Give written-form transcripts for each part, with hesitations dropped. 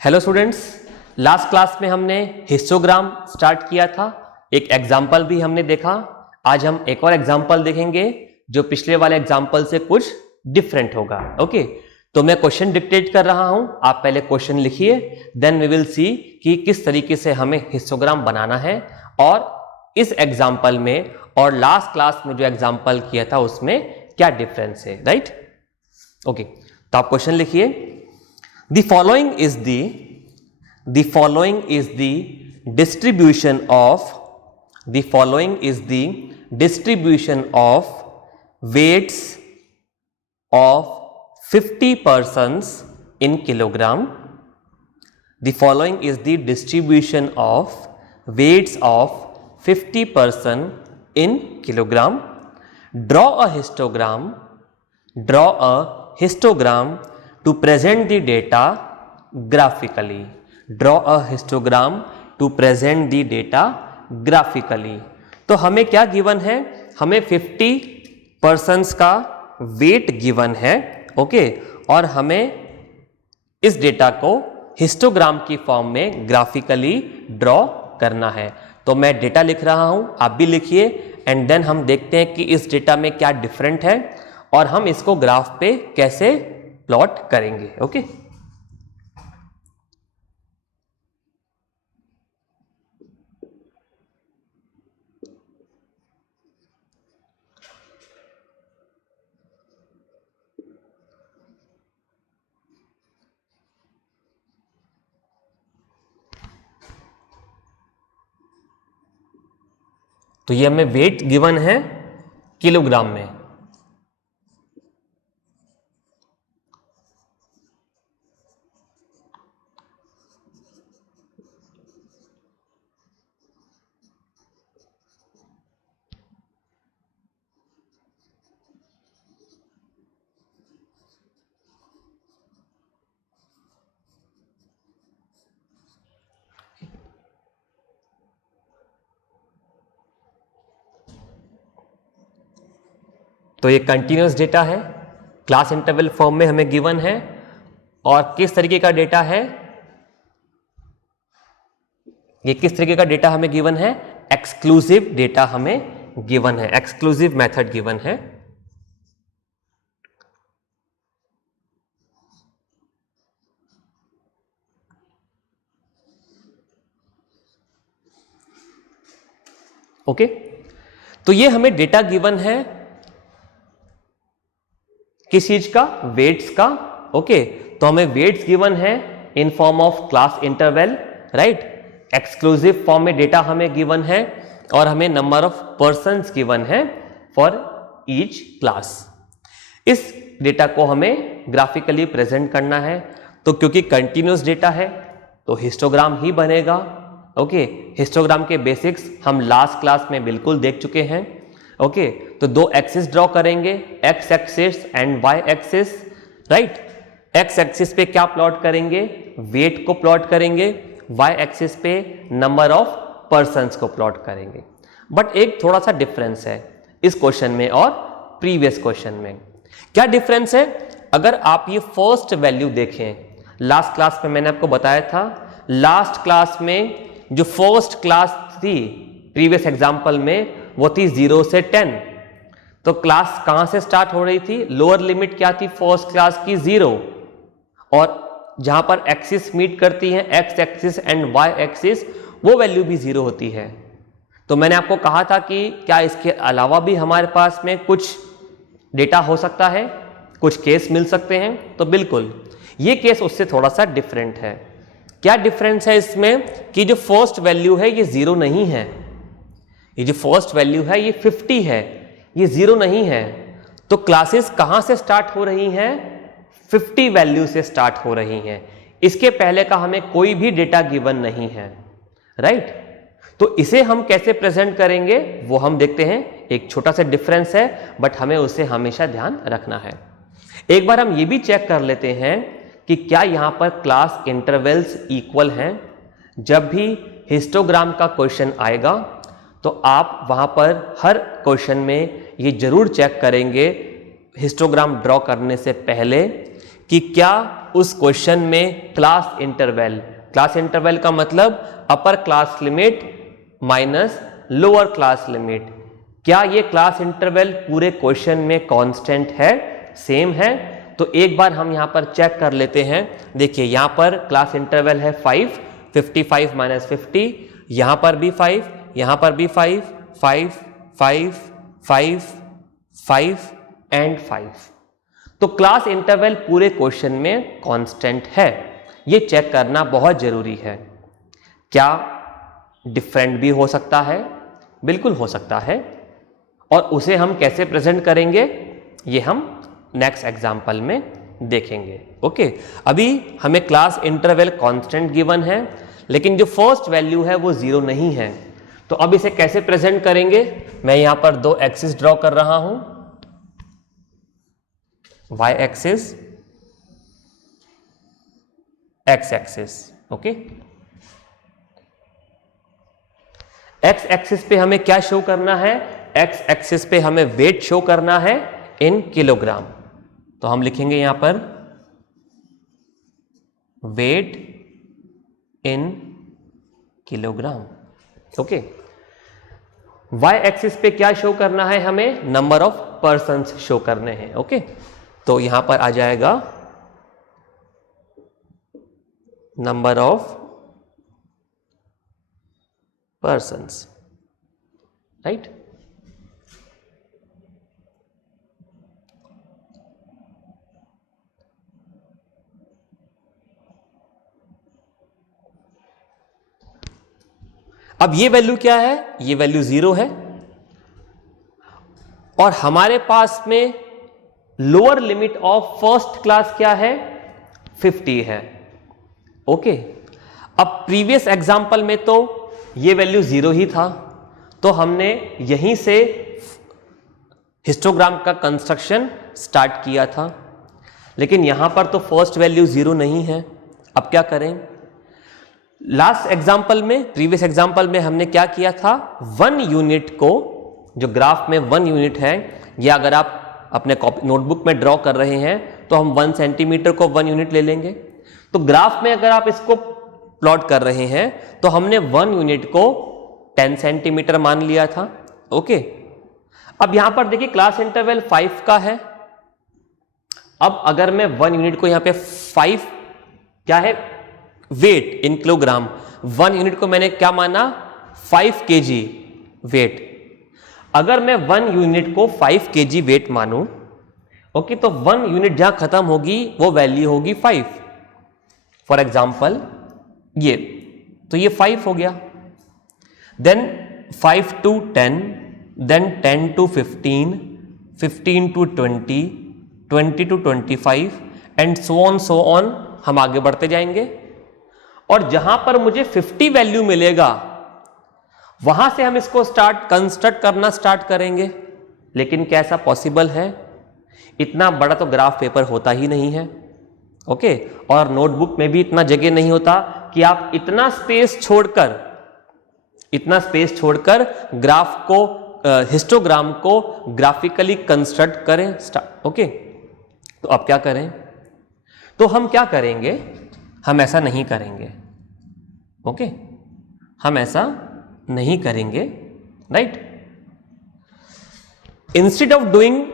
Hello students, last class में हमने histogram start किया था, एक एग्जाम्पल भी हमने देखा। आज हम एक और एग्जाम्पल देखेंगे जो पिछले वाले एग्जाम्पल से कुछ डिफरेंट होगा। ओके, तो मैं क्वेश्चन डिक्टेट कर रहा हूं, आप पहले क्वेश्चन लिखिए, देन वी विल सी कि किस तरीके से हमें हिस्टोग्राम बनाना है और इस एग्जाम्पल में और लास्ट क्लास में जो एग्जाम्पल किया था उसमें क्या डिफरेंस है। राइट, ओके, तो आप क्वेश्चन लिखिए। The following is the distribution of weights of 50 persons in kilogram. The following is the distribution of weights of 50 person in kilogram. Draw a histogram to present the data graphically. Draw a histogram to present the data graphically. तो हमें क्या given है? हमें 50 persons का wait given है। Okay, और हमें इस डेटा को हिस्टोग्राम की फॉर्म में ग्राफिकली ड्रॉ करना है। तो मैं डेटा लिख रहा हूं, आप भी लिखिए, एंड देन हम देखते हैं कि इस डेटा में क्या डिफरेंट है और हम इसको ग्राफ पे कैसे प्लॉट करेंगे। ओके, तो ये हमें वेट गिवन है किलोग्राम में। तो ये कंटिन्यूअस डेटा है, क्लास इंटरवल फॉर्म में हमें गिवन है। और किस तरीके का डेटा है? ये किस तरीके का डेटा हमें गिवन है? एक्सक्लूसिव डेटा हमें गिवन है, एक्सक्लूसिव मेथड गिवन है। ओके, तो ये हमें डेटा गिवन है किस चीज का? वेट्स का। ओके, तो हमें वेट्स गिवन है in form of class interval. Right, exclusive form में डेटा हमें गिवन है और हमें नंबर ऑफ पर्सन्स गिवन है फॉर ईच क्लास। इस डेटा को हमें ग्राफिकली प्रेजेंट करना है। तो क्योंकि कंटिन्यूअस डेटा है तो हिस्टोग्राम ही बनेगा। ओके, हिस्टोग्राम के बेसिक्स हम लास्ट क्लास में बिल्कुल देख चुके हैं। ओके, तो दो एक्सिस ड्रॉ करेंगे, X axis and Y axis. Right, X axis पे क्या प्लॉट करेंगे? वेट को प्लॉट करेंगे। वाई एक्सिस पे नंबर ऑफ पर्सन्स को प्लॉट करेंगे। बट एक थोड़ा सा डिफरेंस है इस क्वेश्चन में और प्रीवियस क्वेश्चन में। क्या डिफरेंस है? अगर आप ये फर्स्ट वैल्यू देखें, लास्ट क्लास में मैंने आपको बताया था, लास्ट क्लास में जो फर्स्ट क्लास थी प्रीवियस एग्जाम्पल में वो थी 0 से 10। तो क्लास कहां से स्टार्ट हो रही थी? लोअर लिमिट क्या थी फर्स्ट क्लास की? 0। और जहां पर एक्सिस मीट करती है, X axis and Y axis, वो वैल्यू भी 0 होती है। तो मैंने आपको कहा था कि क्या इसके अलावा भी हमारे पास में कुछ डेटा हो सकता है, कुछ केस मिल सकते हैं? तो बिल्कुल, ये केस उससे थोड़ा सा डिफरेंट है। क्या डिफरेंस है इसमें? कि जो फर्स्ट वैल्यू है ये 0 नहीं है, ये जो फर्स्ट वैल्यू है ये 50 है, ये 0 नहीं है। तो क्लासेस कहां से स्टार्ट हो रही हैं? 50 वैल्यू से स्टार्ट हो रही हैं। इसके पहले का हमें कोई भी डेटा गिवन नहीं है। राइट, तो इसे हम कैसे प्रेजेंट करेंगे वो हम देखते हैं। एक छोटा सा डिफरेंस है बट हमें उसे हमेशा ध्यान रखना है। एक बार हम ये भी चेक कर लेते हैं कि क्या यहां पर क्लास इंटरवल्स इक्वल हैं। जब भी हिस्टोग्राम का क्वेश्चन आएगा तो आप वहां पर हर क्वेश्चन में ये जरूर चेक करेंगे हिस्टोग्राम ड्रॉ करने से पहले कि क्या उस क्वेश्चन में क्लास इंटरवल का मतलब upper class limit minus lower class limit, क्या ये क्लास इंटरवल पूरे क्वेश्चन में कांस्टेंट है, सेम है? तो एक बार हम यहां पर चेक कर लेते हैं। देखिए यहां पर क्लास इंटरवल है 5, 55 माइनस 50, यहां पर भी 5, यहां पर भी 5, 5, 5, 5, 5 एंड 5। तो क्लास इंटरवल पूरे क्वेश्चन में कांस्टेंट है, ये चेक करना बहुत जरूरी है। क्या डिफरेंट भी हो सकता है? बिल्कुल हो सकता है। और उसे हम कैसे प्रेजेंट करेंगे ये हम नेक्स्ट एग्जाम्पल में देखेंगे। ओके, अभी हमें क्लास इंटरवल कांस्टेंट गिवन है, लेकिन जो फर्स्ट वैल्यू है वो 0 नहीं है। तो अब इसे कैसे प्रेजेंट करेंगे? मैं यहां पर दो एक्सिस ड्रॉ कर रहा हूं, y axis, x axis. Okay, x axis पे हमें क्या शो करना है? x एक्सिस पे हमें वेट शो करना है इन किलोग्राम। तो हम लिखेंगे यहां पर weight in kilogram. Okay, y axis पे क्या शो करना है? हमें नंबर ऑफ पर्सन्स शो करने हैं। ओके, तो यहां पर आ जाएगा नंबर ऑफ पर्सन्स, राइट? अब ये वैल्यू क्या है? ये वैल्यू 0 है और हमारे पास में lower limit of first class क्या है? 50 है। ओके, अब प्रीवियस एग्जाम्पल में तो ये वैल्यू 0 ही था, तो हमने यहीं से हिस्टोग्राम का कंस्ट्रक्शन स्टार्ट किया था, लेकिन यहां पर तो फर्स्ट वैल्यू 0 नहीं है। अब क्या करें? लास्ट एग्जाम्पल में, प्रीवियस एग्जाम्पल में हमने क्या किया था? 1 यूनिट को, जो ग्राफ में 1 यूनिट है, या अगर आप अपने नोटबुक में ड्रॉ कर रहे हैं तो हम 1 सेंटीमीटर को 1 यूनिट ले लेंगे। तो ग्राफ में अगर आप इसको प्लॉट कर रहे हैं तो हमने 1 यूनिट को 10 सेंटीमीटर मान लिया था। ओके, अब यहां पर देखिए क्लास इंटरवल 5 का है। अब अगर मैं 1 यूनिट को यहां पे 5 क्या है? Wait in kilogram. 1 यूनिट को मैंने क्या माना? 5 kg वेट। अगर मैं 1 यूनिट को 5 kg वेट मानूं, ओके, तो 1 यूनिट जहां खत्म होगी वो वैल्यू होगी 5। फॉर एग्जाम्पल ये, तो ये 5 हो गया, then 5 to 10, then 10 to 15, 15 to 20, 20 to 25 and so on हम आगे बढ़ते जाएंगे। और जहां पर मुझे 50 वैल्यू मिलेगा वहां से हम इसको कंस्ट्रक्ट करना स्टार्ट करेंगे। लेकिन क्या ऐसा पॉसिबल है? इतना बड़ा तो ग्राफ पेपर होता ही नहीं है। ओके, और नोटबुक में भी इतना जगह नहीं होता कि आप इतना स्पेस छोड़कर ग्राफ को, हिस्टोग्राम को ग्राफिकली कंस्ट्रक्ट करें। ओके, तो अब क्या करें? तो हम क्या करेंगे? हम ऐसा नहीं करेंगे। ओके, हम ऐसा नहीं करेंगे, right? Instead of doing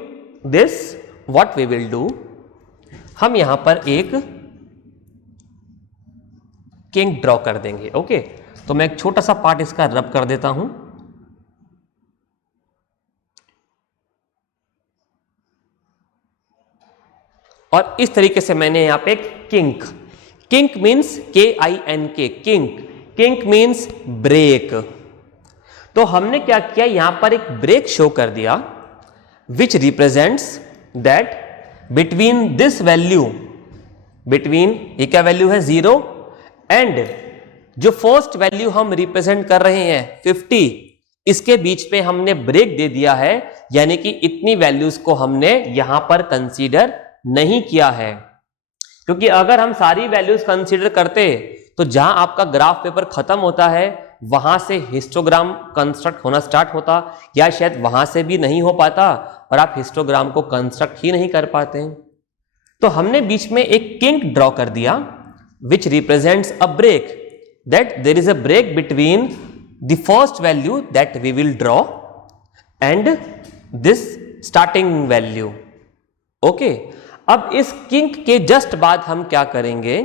this what we will do, हम यहां पर एक किंक ड्रॉ कर देंगे। ओके, तो मैं एक छोटा सा पार्ट इसका रब कर देता हूं। और इस तरीके से मैंने यहां पे एक kink means KINK, kink means break. तो हमने क्या किया? यहां पर एक ब्रेक शो कर दिया which represents that between this value, between ये क्या वैल्यू है? 0 एंड जो फर्स्ट वैल्यू हम रिप्रेजेंट कर रहे हैं 50, इसके बीच पे हमने ब्रेक दे दिया है, यानी कि इतनी वैल्यूज को हमने यहां पर कंसीडर नहीं किया है। क्योंकि अगर हम सारी वैल्यूज कंसीडर करते तो जहां आपका ग्राफ पेपर खत्म होता है वहां से हिस्टोग्राम कंस्ट्रक्ट होना स्टार्ट होता, या शायद वहां से भी नहीं हो पाता और आप हिस्टोग्राम को कंस्ट्रक्ट ही नहीं कर पाते। तो हमने बीच में एक किंक ड्रॉ कर दिया which represents a break, that there is a break between the first value that we will draw and this starting value. Okay, अब इस किंक के जस्ट बाद हम क्या करेंगे,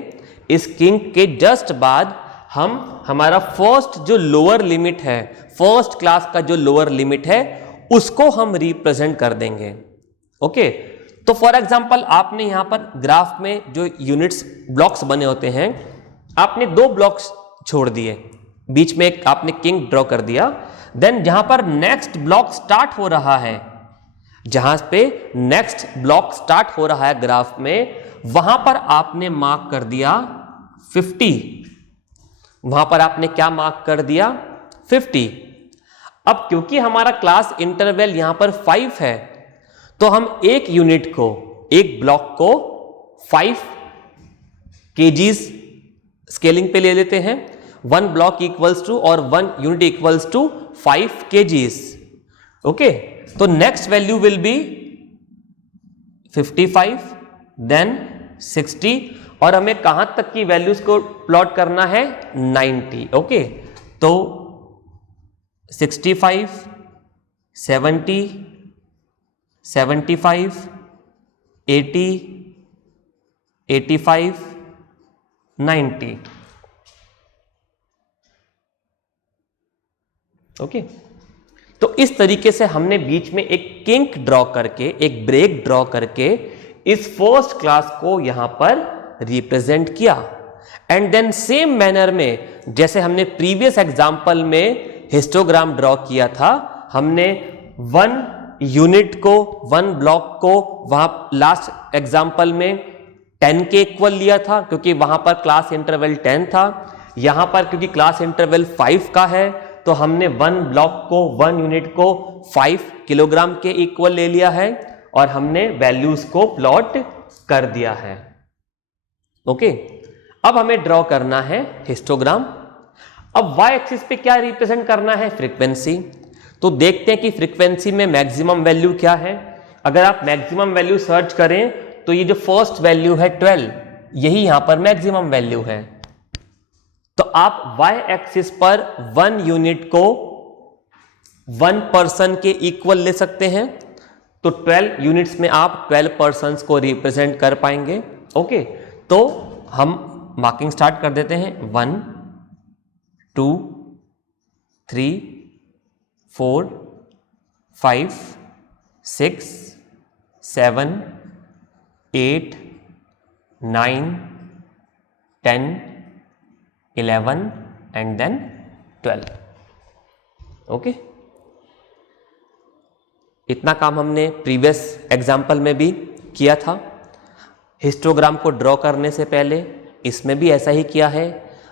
इस किंक के जस्ट बाद हम हमारा फर्स्ट जो लोअर लिमिट है, फर्स्ट क्लास का जो लोअर लिमिट है उसको हम रिप्रेजेंट कर देंगे। ओके, तो फॉर एग्जांपल आपने यहां पर ग्राफ में जो यूनिट्स ब्लॉक्स बने होते हैं, आपने 2 ब्लॉक्स छोड़ दिए, बीच में एक आपने किंक ड्रॉ कर दिया, देन जहां पर नेक्स्ट ब्लॉक स्टार्ट हो रहा है, जहां पे नेक्स्ट ब्लॉक स्टार्ट हो रहा है ग्राफ में, वहां पर आपने मार्क कर दिया 50। वहां पर आपने क्या मार्क कर दिया 50। अब क्योंकि हमारा क्लास इंटरवल यहां पर 5 है, तो हम एक यूनिट को, एक ब्लॉक को 5 kgs स्केलिंग पे ले लेते हैं। 1 ब्लॉक इक्वल्स टू और 1 unit equals to 5 kgs। Okay, तो next value will be 55, then 60, और हमें कहां तक की वैल्यूज को प्लॉट करना है 90। ओके, तो 65, 70, 75, 80, 85, 90। ओके, तो इस तरीके से हमने बीच में एक किंक ड्रॉ करके, एक ब्रेक ड्रॉ करके इस फर्स्ट क्लास को यहां पर रिप्रेजेंट किया। एंड देन सेम मैनर में जैसे हमने प्रीवियस एग्जांपल में हिस्टोग्राम ड्रॉ किया था, हमने 1 यूनिट को, 1 ब्लॉक को वहां लास्ट एग्जांपल में 10 के इक्वल लिया था, क्योंकि वहां पर क्लास इंटरवल 10 था। यहां पर क्योंकि क्लास इंटरवल 5 का है, तो हमने 1 ब्लॉक को, 1 यूनिट को 5 किलोग्राम के इक्वल ले लिया है और हमने वैल्यूज को प्लॉट कर दिया है। ओके, अब हमें ड्रॉ करना है हिस्टोग्राम। अब y एक्सिस पे क्या रिप्रेजेंट करना है, फ्रीक्वेंसी। तो देखते हैं कि फ्रीक्वेंसी में मैक्सिमम वैल्यू क्या है। अगर आप मैक्सिमम वैल्यू सर्च करें तो ये जो फर्स्ट वैल्यू है 12, यही यहां पर मैक्सिमम वैल्यू है। तो आप y एक्सिस पर 1 यूनिट को 1 पर्सन के इक्वल ले सकते हैं, तो 12 यूनिट्स में आप 12 पर्सन्स को रिप्रेजेंट कर पाएंगे। ओके, तो हम मार्किंग स्टार्ट कर देते हैं। 1, 2, 3, 4, 5, 6, 7, 8, 9, 10, 11 एंड देन 12। ओके, इतना काम हमने प्रीवियस एग्जाम्पल में भी किया था। हिस्टोग्राम को ड्रॉ करने से पहले इसमें भी ऐसा ही किया है,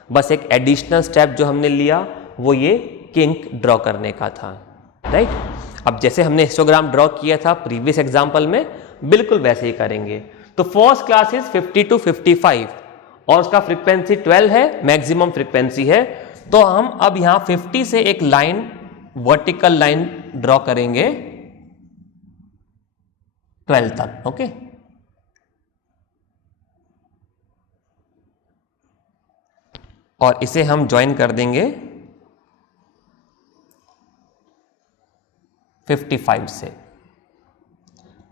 बस एक एडिशनल स्टेप जो हमने लिया वो ये किंक ड्रॉ करने का था, राइट। अब जैसे हमने हिस्टोग्राम ड्रॉ किया था प्रीवियस एग्जाम्पल में, बिल्कुल वैसे ही करेंगे। तो फर्स्ट क्लास इज 50 to 55 और उसका फ्रीक्वेंसी 12 है, मैक्सिमम फ्रीक्वेंसी है। तो हम अब यहां 50 से एक लाइन, वर्टिकल लाइन ड्रॉ करेंगे 12 तक। ओके, और इसे हम ज्वाइन कर देंगे 55 से,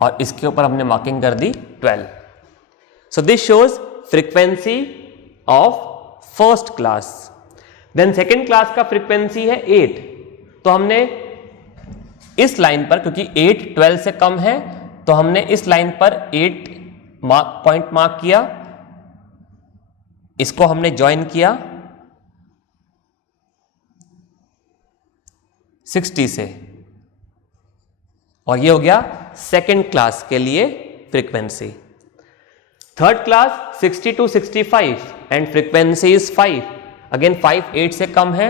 और इसके ऊपर हमने मार्किंग कर दी 12। So this shows frequency of first class. Then second class का फ्रीक्वेंसी है 8। तो हमने इस लाइन पर, क्योंकि 8 12 से कम है, तो हमने इस लाइन पर 8 पॉइंट मार्क किया, इसको हमने ज्वाइन किया 60 से, और ये हो गया सेकेंड क्लास के लिए frequency. Third class 60 to 65 and frequency is 5। Again 5 8 से कम है,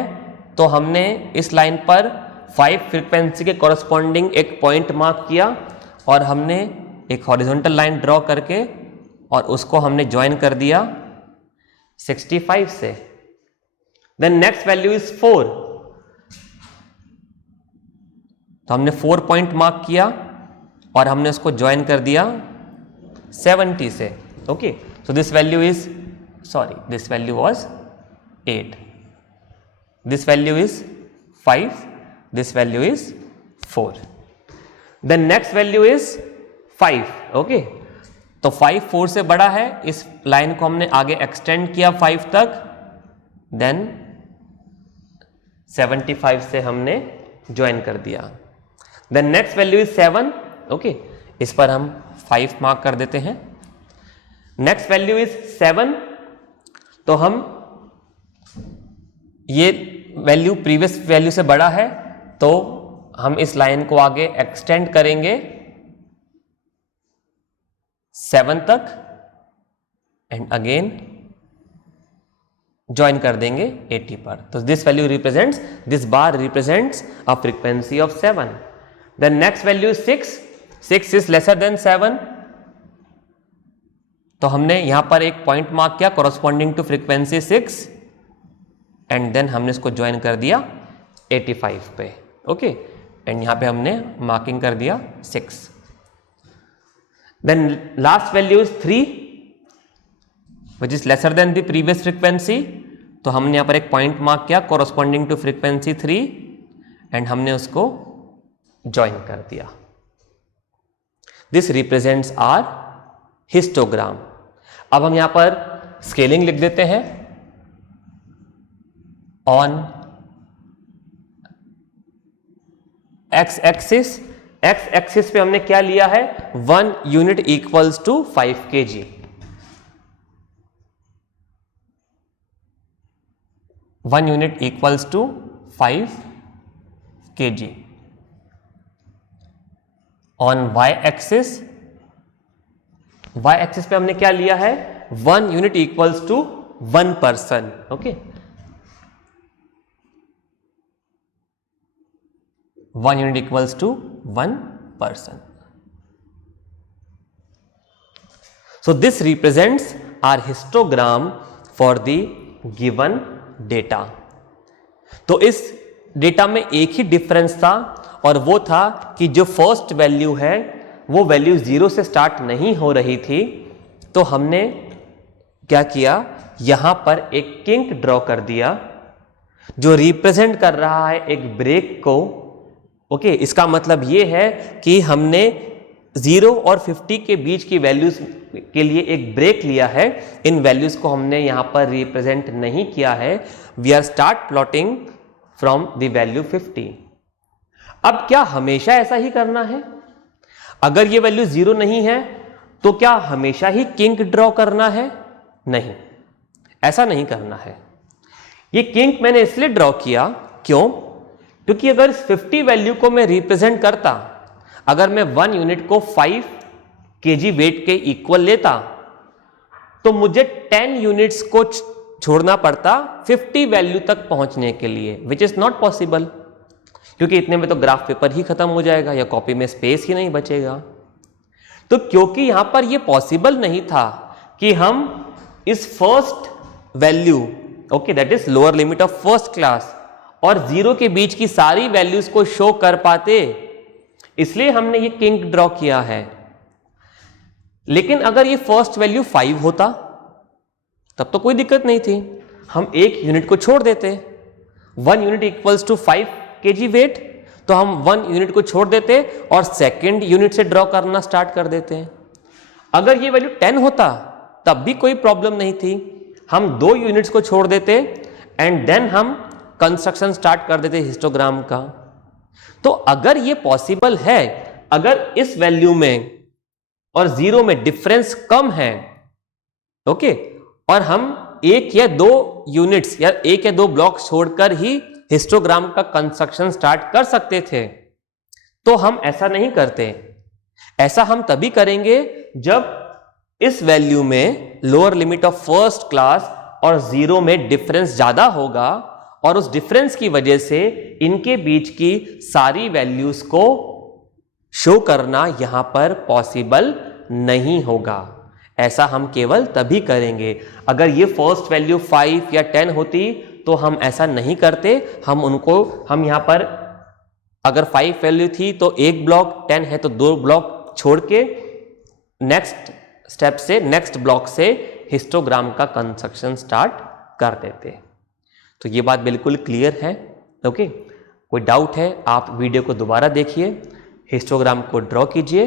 तो हमने इस लाइन पर 5 फ्रीक्वेंसी के कॉरस्पॉन्डिंग एक पॉइंट मार्क किया, और हमने एक हॉरिजॉन्टल लाइन ड्रॉ करके और उसको हमने ज्वाइन कर दिया 65 से। देन नेक्स्ट वैल्यू इज 4, तो हमने 4 पॉइंट मार्क किया और हमने उसको ज्वाइन कर दिया 70 से. Okay, so this value is, sorry, this value was 8, this value is 5, this value is 4. The next value is 5. Okay, तो 5 4 से बड़ा है, इस लाइन को हमने आगे एक्सटेंड किया 5 तक, देन 75 से हमने ज्वाइन कर दिया. Then next value is 7. Okay, इस पर हम 5 मार्क कर देते हैं. Next value is 7. तो हम ये वैल्यू प्रीवियस वैल्यू से बड़ा है, तो हम इस लाइन को आगे एक्सटेंड करेंगे 7 तक एंड अगेन ज्वाइन कर देंगे 80 पर. तो this value represents, this bar represents a frequency of 7. The next value 6. 6 is lesser than 7. तो हमने यहां पर एक पॉइंट मार्क किया corresponding to frequency 6 and then हमने इसको ज्वाइन कर दिया 85 पे. ओके, एंड यहां पे हमने मार्किंग कर दिया 6. Then last value is 3 which is lesser than the previous frequency. तो हमने यहां पर एक पॉइंट मार्क किया corresponding to frequency 3 एंड हमने उसको ज्वाइन कर दिया. This represents our histogram. अब हम यहां पर स्केलिंग लिख देते हैं. On x एक्सिस पे हमने क्या लिया है, 1 unit equals to 5 kg. 1 unit equals to 5 kg. On y axis पे हमने क्या लिया है, 1 unit equals to 1 person. Okay, 1 unit equals to 1 person. So this represents our histogram for the given data. तो इस डेटा में एक ही डिफरेंस था और वो था कि जो फर्स्ट वैल्यू है वो वैल्यू 0 से स्टार्ट नहीं हो रही थी. तो हमने क्या किया, यहां पर एक किंक ड्रॉ कर दिया जो रिप्रेजेंट कर रहा है एक ब्रेक को. ओके, इसका मतलब ये है कि हमने 0 और 50 के बीच की वैल्यूज के लिए एक ब्रेक लिया है. इन वैल्यूज को हमने यहां पर रिप्रेजेंट नहीं किया है. We are start plotting from the value 50. अब क्या हमेशा ऐसा ही करना है? अगर ये वैल्यू 0 नहीं है तो क्या हमेशा ही किंक ड्रॉ करना है? नहीं, ऐसा नहीं करना है. ये किंक मैंने इसलिए ड्रॉ किया, क्यों? क्योंकि अगर 50 वैल्यू को मैं रिप्रेजेंट करता, अगर मैं 1 यूनिट को 5 kg वेट के इक्वल लेता तो मुझे 10 यूनिट्स को छोड़ना पड़ता 50 वैल्यू तक पहुंचने के लिए, विच इज नॉट पॉसिबल. क्योंकि इतने में तो ग्राफ पेपर ही खत्म हो जाएगा या कॉपी में स्पेस ही नहीं बचेगा. तो क्योंकि यहां पर यह पॉसिबल नहीं था कि हम इस first value, okay, that is lower limit of first class, और 0 के बीच की सारी वैल्यूज को शो कर पाते, इसलिए हमने ये किंक ड्रॉ किया है. लेकिन अगर ये फर्स्ट वैल्यू 5 होता तब तो कोई दिक्कत नहीं थी, हम एक यूनिट को छोड़ देते. 1 unit equals to 5 kg weight, तो हम 1 यूनिट को छोड़ देते और सेकंड यूनिट से ड्रॉ करना स्टार्ट कर देते. अगर ये वैल्यू 10 होता तब भी कोई प्रॉब्लम नहीं थी, हम 2 यूनिट्स को छोड़ देते एंड देन हम कंस्ट्रक्शन स्टार्ट कर देते हिस्टोग्राम का. तो अगर ये पॉसिबल है, अगर इस वैल्यू में और 0 में डिफरेंस कम है, ओके, और हम 1 या 2 यूनिट्स या 1 या 2 ब्लॉक छोड़कर ही हिस्टोग्राम का कंस्ट्रक्शन स्टार्ट कर सकते थे, तो हम ऐसा नहीं करते. ऐसा हम तभी करेंगे जब इस वैल्यू में lower limit of first class और 0 में डिफरेंस ज्यादा होगा और उस डिफरेंस की वजह से इनके बीच की सारी वैल्यूज को शो करना यहां पर पॉसिबल नहीं होगा. ऐसा हम केवल तभी करेंगे. अगर ये फर्स्ट वैल्यू 5 या 10 होती तो हम ऐसा नहीं करते. हम यहां पर अगर 5 वैल्यू थी तो 1 ब्लॉक, 10 है तो 2 ब्लॉक छोड़ के नेक्स्ट स्टेप से, नेक्स्ट ब्लॉक से हिस्टोग्राम का कंस्ट्रक्शन स्टार्ट कर देते हैं। तो ये बात बिल्कुल क्लियर है। ओके, कोई डाउट है आप वीडियो को दोबारा देखिए, हिस्टोग्राम को ड्रॉ कीजिए।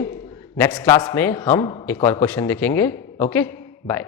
नेक्स्ट क्लास में हम एक और क्वेश्चन देखेंगे। Okay, bye.